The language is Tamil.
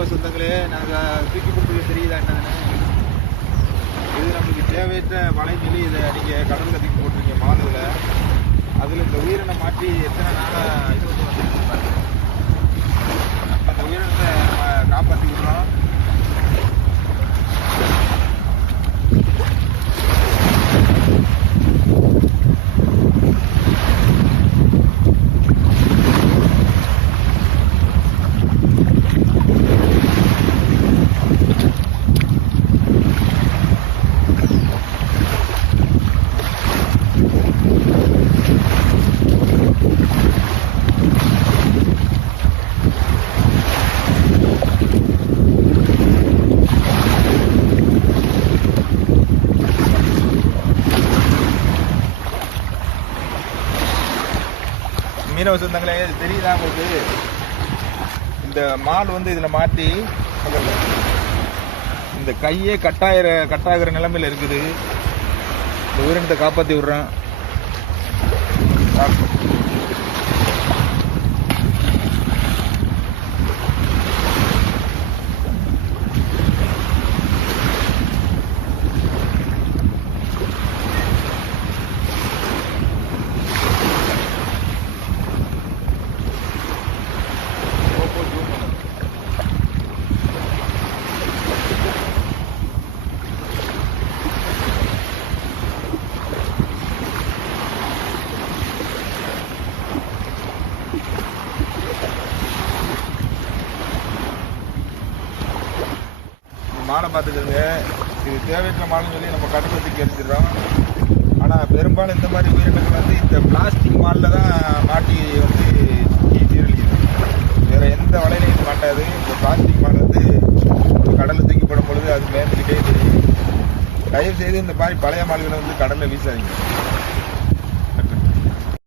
மீனவ சொந்தங்களே, நாங்கள் தூக்கி போட்டு தெரியுதா என்னதுன்னு. இது நமக்கு தேவையற்ற வலைன்னு சொல்லி இதை நீங்கள் கடலில் தூக்கி போட்டிருக்கீங்க மாலுவில். அதில் இந்த உயிரினை மாற்றி எத்தனை நாளாக இது வந்து வந்துருப்பாங்க. அந்த உயிரினத்தை நம்ம காப்பாற்றி விடுறோம். மீனவ சொந்தங்களே, தெரியுதா உங்களுக்கு? இந்த மால் வந்து இதில் மாட்டி இந்த கையே கட்டாகிற நிலைமையில் இருக்குது. இந்த உயிரினத்தை காப்பாற்றி விடுறேன். மாலை பார்த்துக்கிறங்க. இது தேவையற்ற மாலைன்னு சொல்லி நம்ம கடலில் தூக்கி எரிஞ்சிடறோம். ஆனால் பெரும்பாலும் இந்த மாதிரி உயிரினங்கள் வந்து இந்த பிளாஸ்டிக் மாலில் தான் மாட்டி வந்து சீரழிக்குது. வேறு எந்த வலையிலையும் இது மாட்டாது. இந்த பிளாஸ்டிக் மால் வந்து கடலில் தூக்கி போடும் பொழுது அது மேந்துக்கிட்டே தெரியும். தயவு செய்து இந்த மாதிரி பழைய மால்களை வந்து கடலில் வீசாதீங்க.